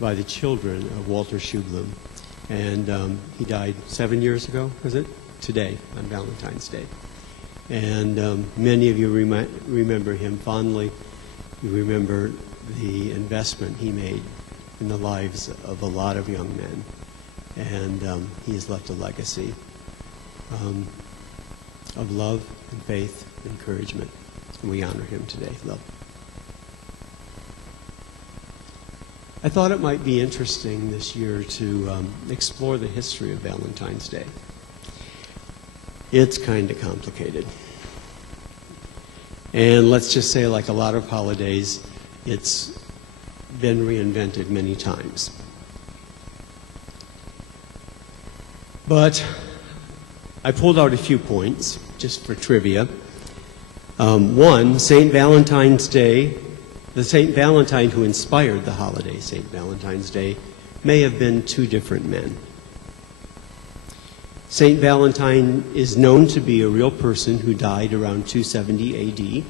by the children of Walter Schublum. And he died 7 years ago, was it? Today, on Valentine's Day. And many of you remember him fondly. You remember the investment he made in the lives of a lot of young men. And he has left a legacy of love and faith and encouragement. And we honor him today. Love. I thought it might be interesting this year to explore the history of Valentine's Day. It's kind of complicated. And let's just say, like a lot of holidays, it's been reinvented many times. But I pulled out a few points, just for trivia. One, St. Valentine's Day, the St. Valentine who inspired the holiday, St. Valentine's Day, may have been two different men. St. Valentine is known to be a real person who died around 270 AD.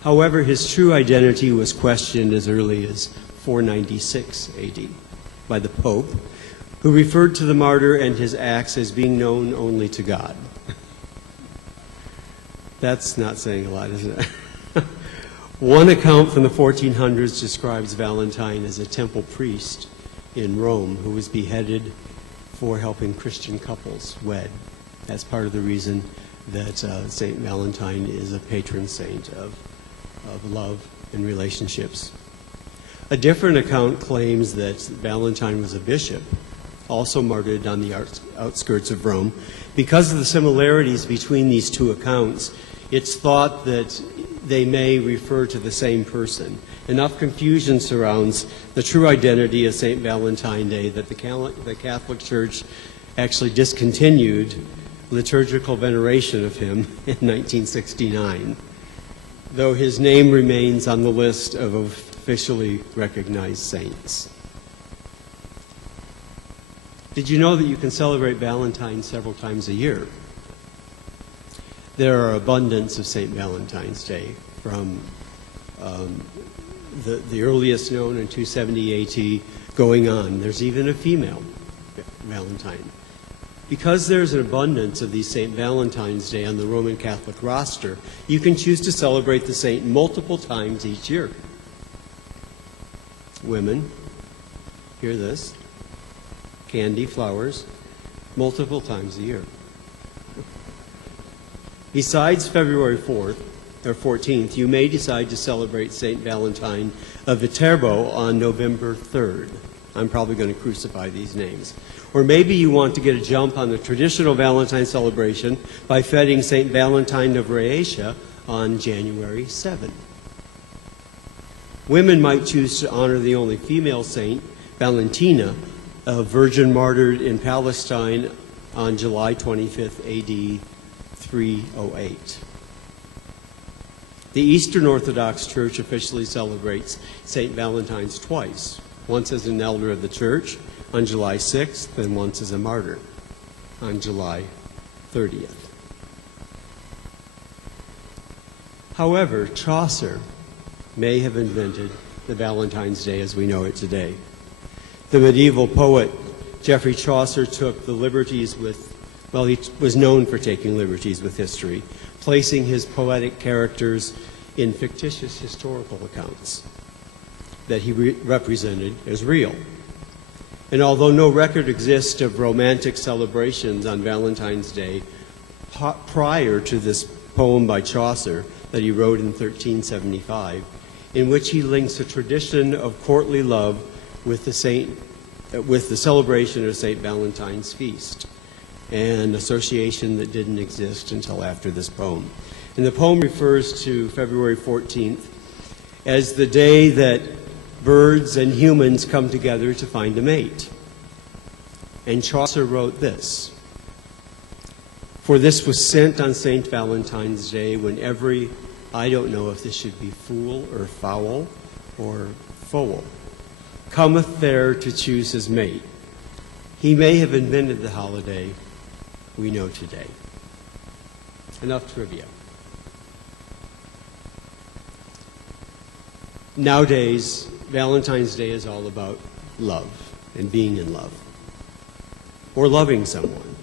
However, his true identity was questioned as early as 496 AD by the Pope, who referred to the martyr and his acts as being known only to God. That's not saying a lot, is it? One account from the 1400s describes Valentine as a temple priest in Rome who was beheaded for helping Christian couples wed. That's part of the reason that St. Valentine is a patron saint of love and relationships. A different account claims that Valentine was a bishop, also martyred on the outskirts of Rome. Because of the similarities between these two accounts, it's thought that they may refer to the same person. Enough confusion surrounds the true identity of St. Valentine Day that the Catholic Church actually discontinued liturgical veneration of him in 1969, though his name remains on the list of officially recognized saints. Did you know that you can celebrate Valentine several times a year? There are abundance of St. Valentine's Day, from the earliest known in 270 AD going on. There's even a female Valentine. Because there's an abundance of these St. Valentine's Day on the Roman Catholic roster, you can choose to celebrate the saint multiple times each year. Women, hear this, candy, flowers, multiple times a year. Besides February 4th or 14th, you may decide to celebrate St. Valentine of Viterbo on November 3rd. I'm probably going to crucify these names. Or maybe you want to get a jump on the traditional Valentine celebration by feting St. Valentine of Rhaetia on January 7th. Women might choose to honor the only female saint, Valentina, a virgin martyred in Palestine on July 25th, AD 308. The Eastern Orthodox Church officially celebrates St. Valentine's twice, once as an elder of the church on July 6th and once as a martyr on July 30th. However, Chaucer may have invented the Valentine's Day as we know it today. The medieval poet Geoffrey Chaucer took the liberties with, well, he was known for taking liberties with history, placing his poetic characters in fictitious historical accounts that he represented as real. And although no record exists of romantic celebrations on Valentine's Day prior to this poem by Chaucer that he wrote in 1375, in which he links a tradition of courtly love with the celebration of St. Valentine's feast, an association that didn't exist until after this poem. And the poem refers to February 14th as the day that birds and humans come together to find a mate. And Chaucer wrote this: "For this was sent on St. Valentine's Day, when every," I don't know if this should be fool or fowl or foal, "cometh there to choose his mate. He may have invented the holiday we know today." Enough trivia. Nowadays, Valentine's Day is all about love and being in love or loving someone.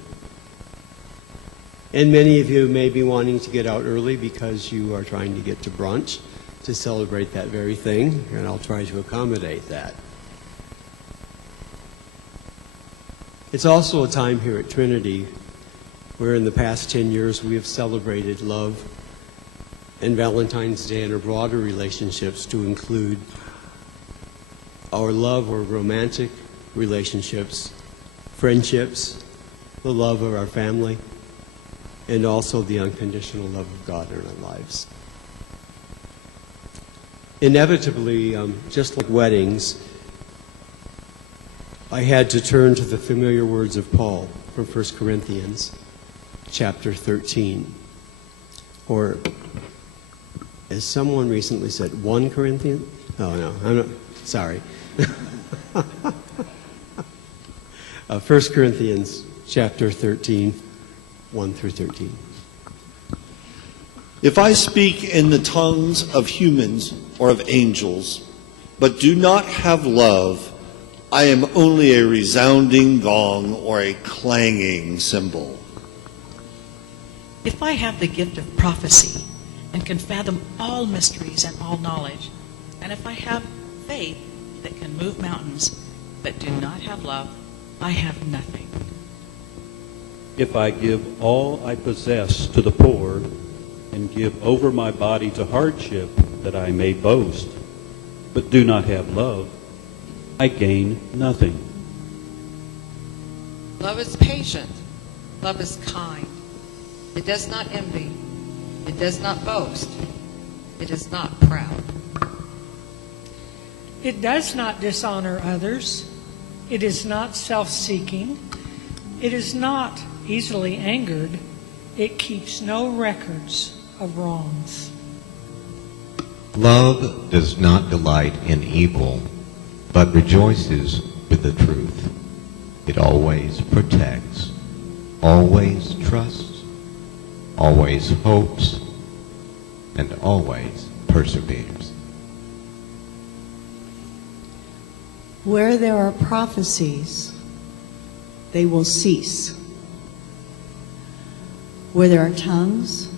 And many of you may be wanting to get out early because you are trying to get to brunch to celebrate that very thing, and I'll try to accommodate that. It's also a time here at Trinity where in the past 10 years we have celebrated love and Valentine's Day and our broader relationships to include our love or romantic relationships, friendships, the love of our family, and also the unconditional love of God in our lives. Inevitably, just like weddings, I had to turn to the familiar words of Paul from 1 Corinthians chapter 13. Or, as someone recently said, 1 Corinthians? Oh, no, I'm not, sorry. 1 Corinthians chapter 13, 1 through 13. If I speak in the tongues of humans or of angels, but do not have love, I am only a resounding gong or a clanging cymbal. If I have the gift of prophecy and can fathom all mysteries and all knowledge, and if I have faith that can move mountains, but do not have love, I have nothing. If I give all I possess to the poor and give over my body to hardship that I may boast, but do not have love, I gain nothing. Love is patient. Love is kind. It does not envy. It does not boast. It is not proud. It does not dishonor others. It is not self-seeking. It is not easily angered. It keeps no records of wrongs. Love does not delight in evil, but rejoices with the truth. It always protects, always trusts, always hopes, and always perseveres. Where there are prophecies, they will cease. Where there are tongues,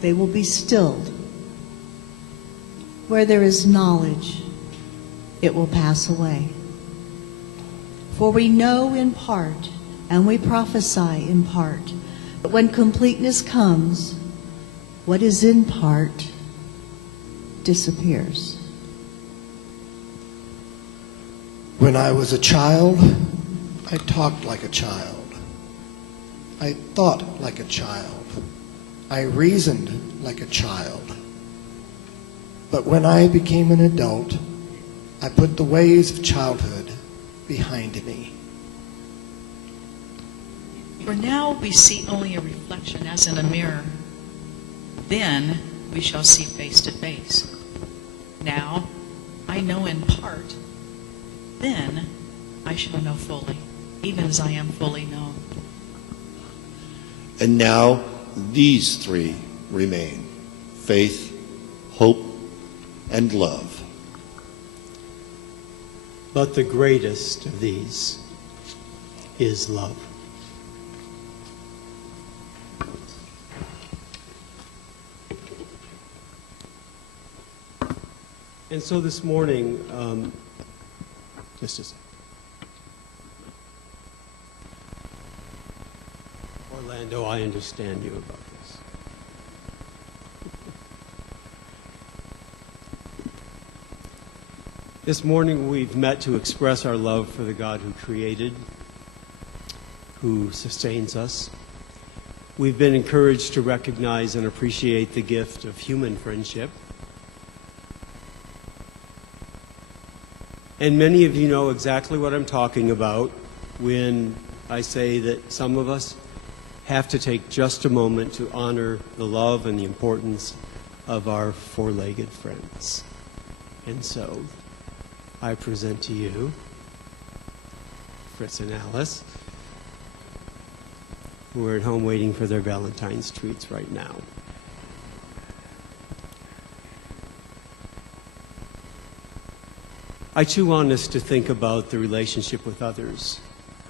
they will be stilled. Where there is knowledge, it will pass away. For we know in part, and we prophesy in part. But when completeness comes, what is in part disappears. When I was a child, I talked like a child. I thought like a child. I reasoned like a child. But when I became an adult, I put the ways of childhood behind me. For now we see only a reflection as in a mirror. Then we shall see face to face. Now I know in part. Then I shall know fully, even as I am fully known. And now these three remain: faith, hope, and love. But the greatest of these is love. And so this morning, just a second. Orlando, I understand you about this. This morning we've met to express our love for the God who created, who sustains us. We've been encouraged to recognize and appreciate the gift of human friendship. And many of you know exactly what I'm talking about when I say that some of us have to take just a moment to honor the love and the importance of our four-legged friends. And so I present to you Fritz and Alice, who are at home waiting for their Valentine's treats right now. I too want us to think about the relationship with others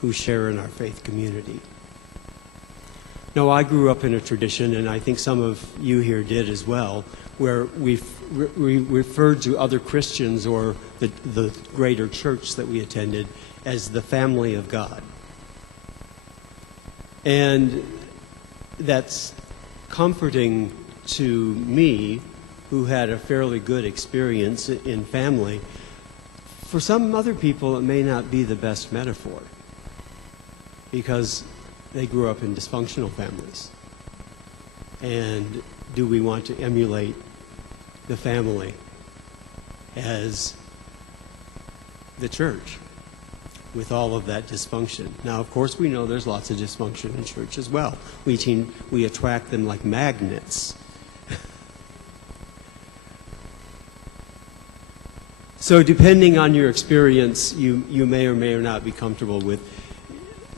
who share in our faith community. Now, I grew up in a tradition, and I think some of you here did as well, where we referred to other Christians or the greater church that we attended as the family of God. And that's comforting to me, who had a fairly good experience in family. For some other people, it may not be the best metaphor because they grew up in dysfunctional families. And do we want to emulate the family as the church with all of that dysfunction? Now, of course, we know there's lots of dysfunction in church as well. We attract them like magnets. So depending on your experience, you may or may not be comfortable with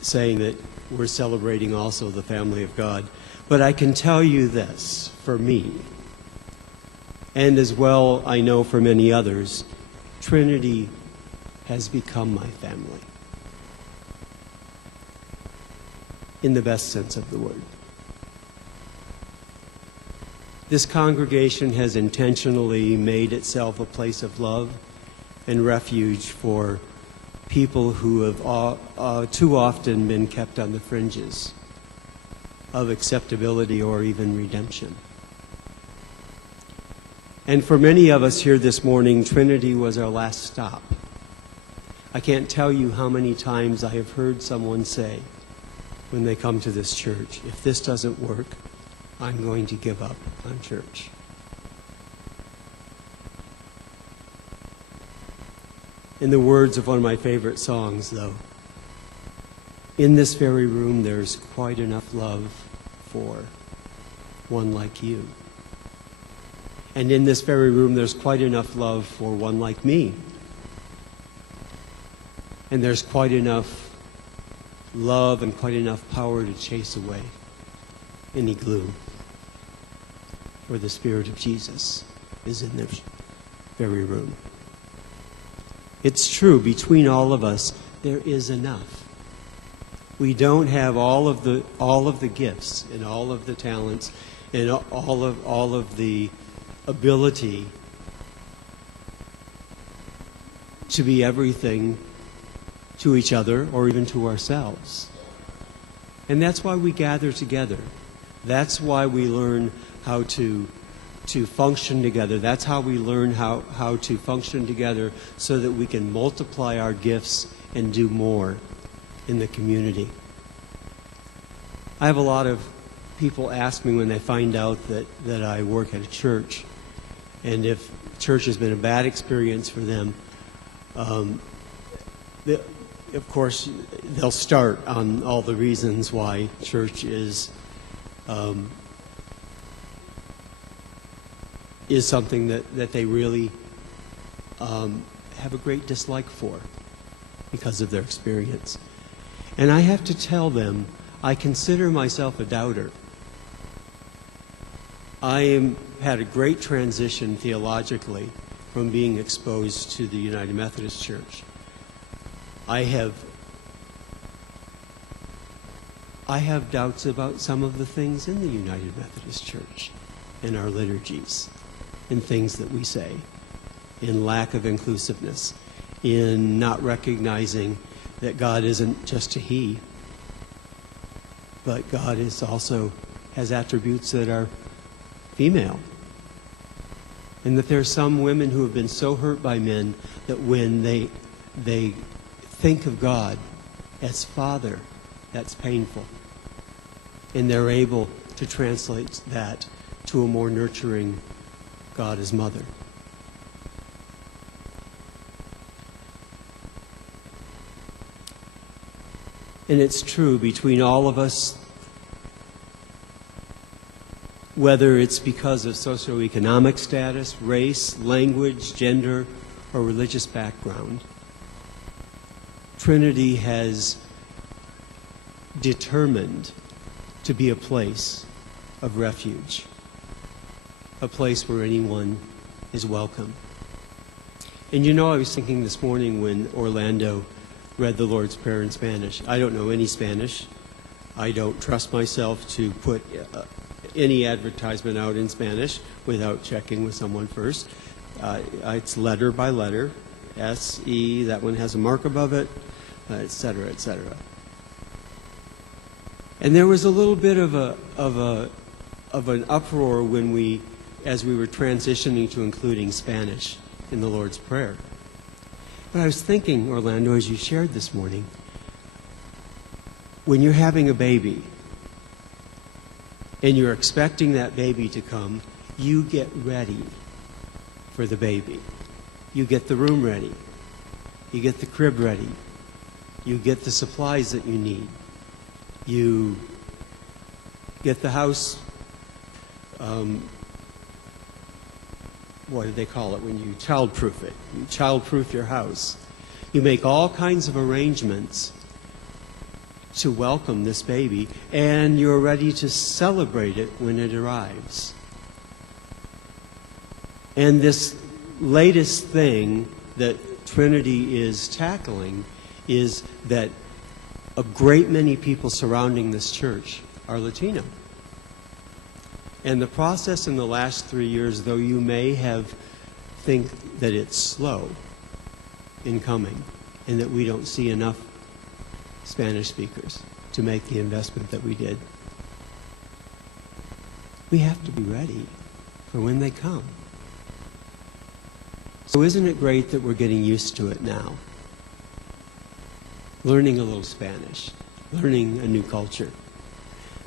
saying that we're celebrating also the family of God. But I can tell you this, for me, and as well I know for many others, Trinity has become my family. In the best sense of the word. This congregation has intentionally made itself a place of love and refuge for people who have too often been kept on the fringes of acceptability or even redemption. And for many of us here this morning, Trinity was our last stop. I can't tell you how many times I have heard someone say when they come to this church, if this doesn't work, I'm going to give up on church. In the words of one of my favorite songs, though, in this very room there's quite enough love for one like you. And in this very room there's quite enough love for one like me. And there's quite enough love and quite enough power to chase away any gloom. For the Spirit of Jesus is in this very room. It's true, between all of us, there is enough. We don't have all of the gifts and all of the talents and all of the ability to be everything to each other or even to ourselves. And that's why we gather together. That's why we learn how to function together. That's how we learn how to function together so that we can multiply our gifts and do more in the community. I have a lot of people ask me when they find out that I work at a church, and if church has been a bad experience for them, of course, they'll start on all the reasons why church is something that they really have a great dislike for because of their experience. And I have to tell them, I consider myself a doubter. I had a great transition theologically from being exposed to the United Methodist Church. I have doubts about some of the things in the United Methodist Church, in our liturgies, in things that we say, in lack of inclusiveness, in not recognizing that God isn't just a He, but God is also has attributes that are female. And that there are some women who have been so hurt by men that when they think of God as Father, that's painful. And they're able to translate that to a more nurturing God as Mother. And it's true, between all of us, whether it's because of socioeconomic status, race, language, gender, or religious background, Trinity has determined to be a place of refuge, a place where anyone is welcome. And you know, I was thinking this morning when Orlando read the Lord's Prayer in Spanish. I don't know any Spanish. I don't trust myself to put any advertisement out in Spanish without checking with someone first. It's letter by letter, S-E, that one has a mark above it, et cetera, et cetera. And there was a little bit of an uproar when as we were transitioning to including Spanish in the Lord's Prayer. But I was thinking, Orlando, as you shared this morning, when you're having a baby and you're expecting that baby to come, you get ready for the baby. You get the room ready. You get the crib ready. You get the supplies that you need. You get the house, what do they call it when you childproof it? You childproof your house. You make all kinds of arrangements to welcome this baby, and you're ready to celebrate it when it arrives. And this latest thing that Trinity is tackling is that a great many people surrounding this church are Latino. And the process in the last 3 years, though you may think that it's slow in coming and that we don't see enough Spanish speakers to make the investment that we did, we have to be ready for when they come. So isn't it great that we're getting used to it now? Learning a little Spanish, learning a new culture.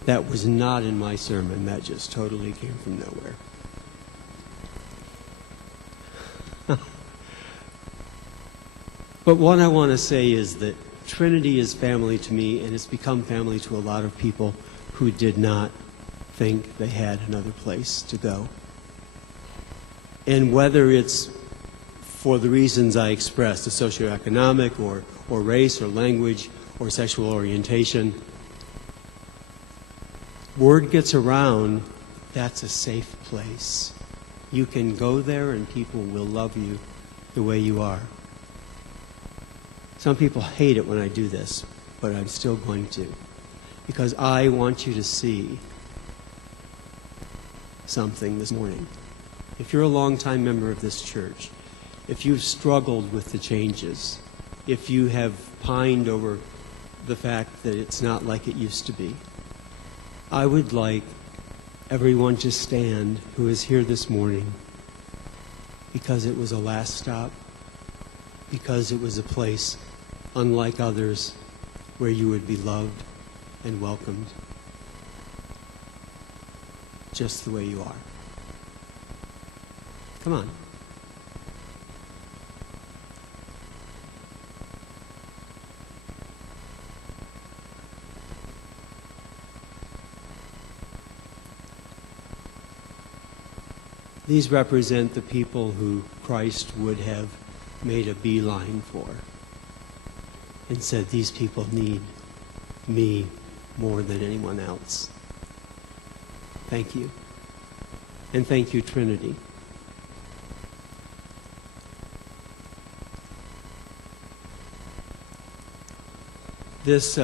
That was not in my sermon. That just totally came from nowhere. But what I want to say is that Trinity is family to me, and it's become family to a lot of people who did not think they had another place to go. And whether it's for the reasons I expressed, the socioeconomic or race or language or sexual orientation, word gets around, that's a safe place. You can go there and people will love you the way you are. Some people hate it when I do this, but I'm still going to, because I want you to see something this morning. If you're a longtime member of this church, if you've struggled with the changes, if you have pined over the fact that it's not like it used to be, I would like everyone to stand who is here this morning, because it was a last stop, because it was a place unlike others where you would be loved and welcomed just the way you are. Come on. These represent the people who Christ would have made a beeline for and said, these people need me more than anyone else. Thank you. And thank you, Trinity. This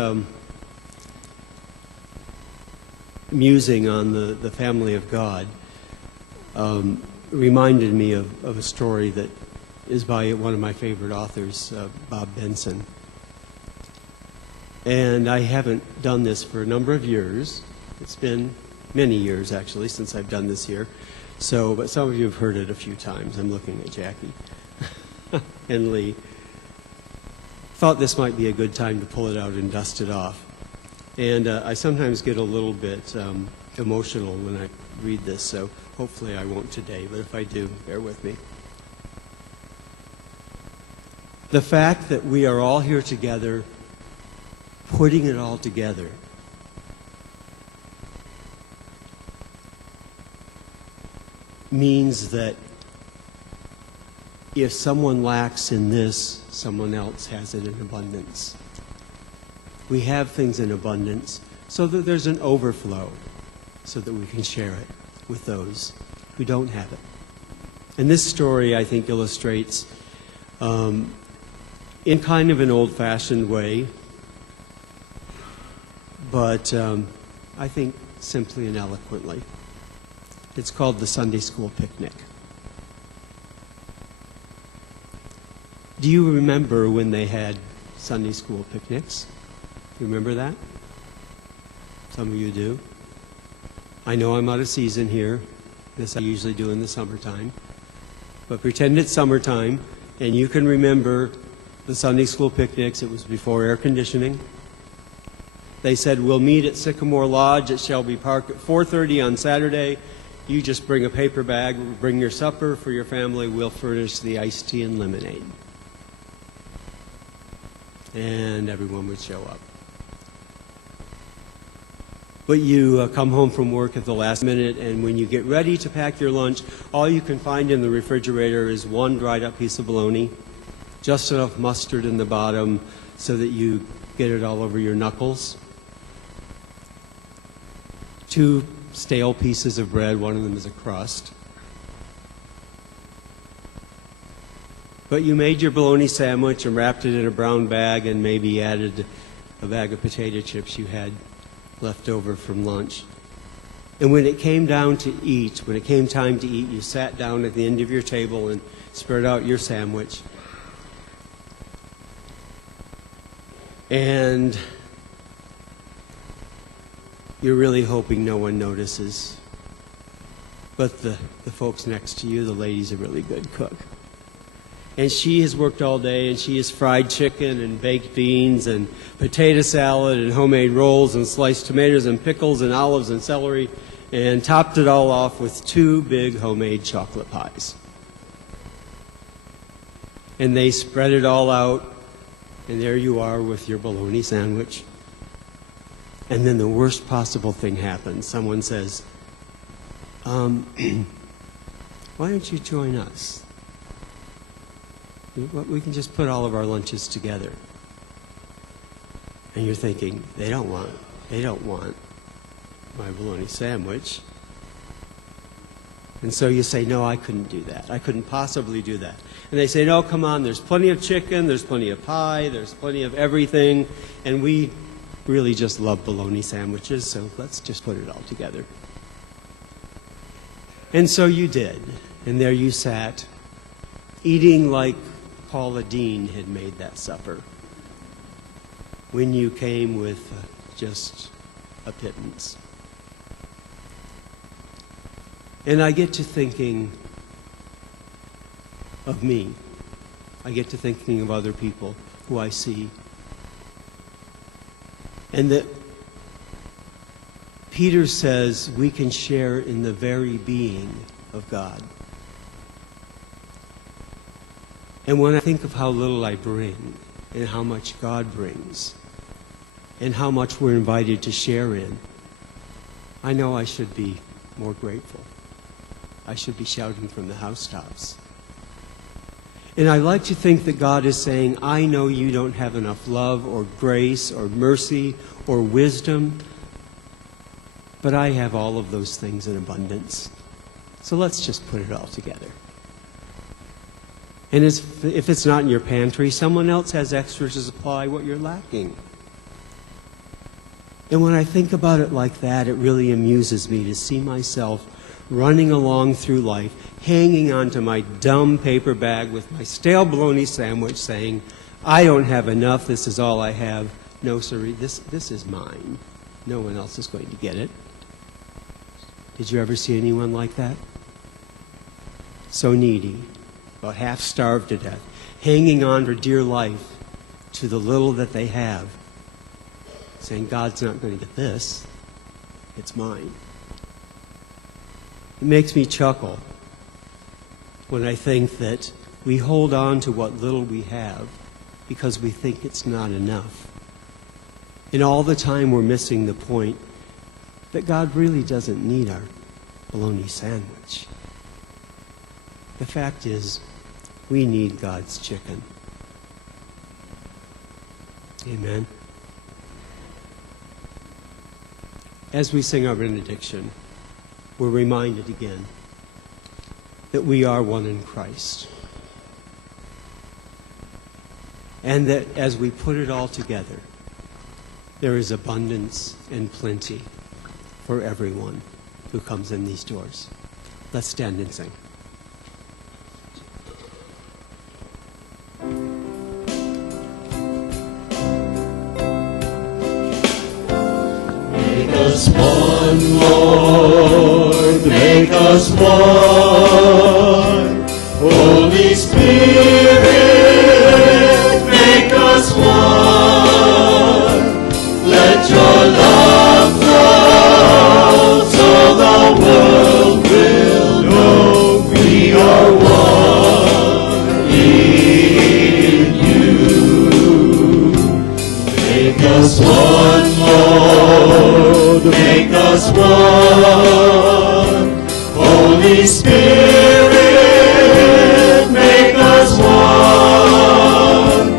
musing on the family of God reminded me of a story that is by one of my favorite authors, Bob Benson. And I haven't done this for a number of years. It's been many years, actually, since I've done this here. But some of you have heard it a few times. I'm looking at Jackie and Lee. Thought this might be a good time to pull it out and dust it off. And I sometimes get a little bit emotional when I read this, so hopefully I won't today, but if I do, bear with me. The fact that we are all here together, putting it all together, means that if someone lacks in this, someone else has it in abundance. We have things in abundance so that there's an overflow, so that we can share it with those who don't have it. And this story, I think, illustrates in kind of an old-fashioned way, but I think simply and eloquently. It's called the Sunday School Picnic. Do you remember when they had Sunday school picnics? You remember that? Some of you do. I know I'm out of season here. This I usually do in the summertime. But pretend it's summertime, and you can remember the Sunday school picnics. It was before air conditioning. They said, we'll meet at Sycamore Lodge at Shelby Park at 4:30 on Saturday. You just bring a paper bag, bring your supper for your family. We'll furnish the iced tea and lemonade. And everyone would show up. But you come home from work at the last minute, and when you get ready to pack your lunch, all you can find in the refrigerator is one dried up piece of bologna, just enough mustard in the bottom so that you get it all over your knuckles. 2 stale pieces of bread, one of them is a crust. But you made your bologna sandwich and wrapped it in a brown bag and maybe added a bag of potato chips you had left over from lunch. And when it came down to eat, when it came time to eat, you sat down at the end of your table and spread out your sandwich. And you're really hoping no one notices. But the folks next to you, the lady's a really good cook. And she has worked all day, and she has fried chicken and baked beans and potato salad and homemade rolls and sliced tomatoes and pickles and olives and celery, and topped it all off with 2 big homemade chocolate pies. And they spread it all out, and there you are with your bologna sandwich. And then the worst possible thing happens. Someone says, why don't you join us? We can just put all of our lunches together. And you're thinking, they don't want my bologna sandwich. And so you say, no, I couldn't do that. I couldn't possibly do that. And they say, no, come on, there's plenty of chicken, there's plenty of pie, there's plenty of everything, and we really just love bologna sandwiches, so let's just put it all together. And so you did. And there you sat, eating like Paula Dean had made that supper when you came with just a pittance. And I get to thinking of me. I get to thinking of other people who I see. And that Peter says we can share in the very being of God. And when I think of how little I bring, and how much God brings, and how much we're invited to share in, I know I should be more grateful. I should be shouting from the housetops. And I like to think that God is saying, I know you don't have enough love or grace or mercy or wisdom, but I have all of those things in abundance. So let's just put it all together. And if it's not in your pantry, someone else has extra to supply what you're lacking. And when I think about it like that, it really amuses me to see myself running along through life, hanging onto my dumb paper bag with my stale bologna sandwich, saying, I don't have enough, this is all I have. No, sir, this is mine. No one else is going to get it. Did you ever see anyone like that? So needy, about half starved to death, hanging on for dear life to the little that they have, saying, God's not going to get this, it's mine. It makes me chuckle when I think that we hold on to what little we have because we think it's not enough. And all the time we're missing the point that God really doesn't need our bologna sandwich. The fact is, we need God's chicken. Amen. As we sing our benediction, we're reminded again that we are one in Christ. and that as we put it all together, there is abundance and plenty for everyone who comes in these doors. Let's stand and sing. Make us one, Lord, make us one. Holy Spirit, make us one. Let your love flow so the world will know we are one in you. Make us one, Lord, make us one. Holy Spirit, make us one.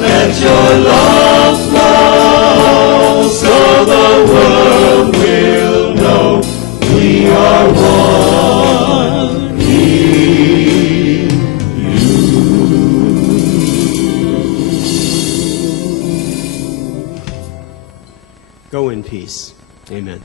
Let your love flow so the world will know we are one in you. Go in peace. Amen.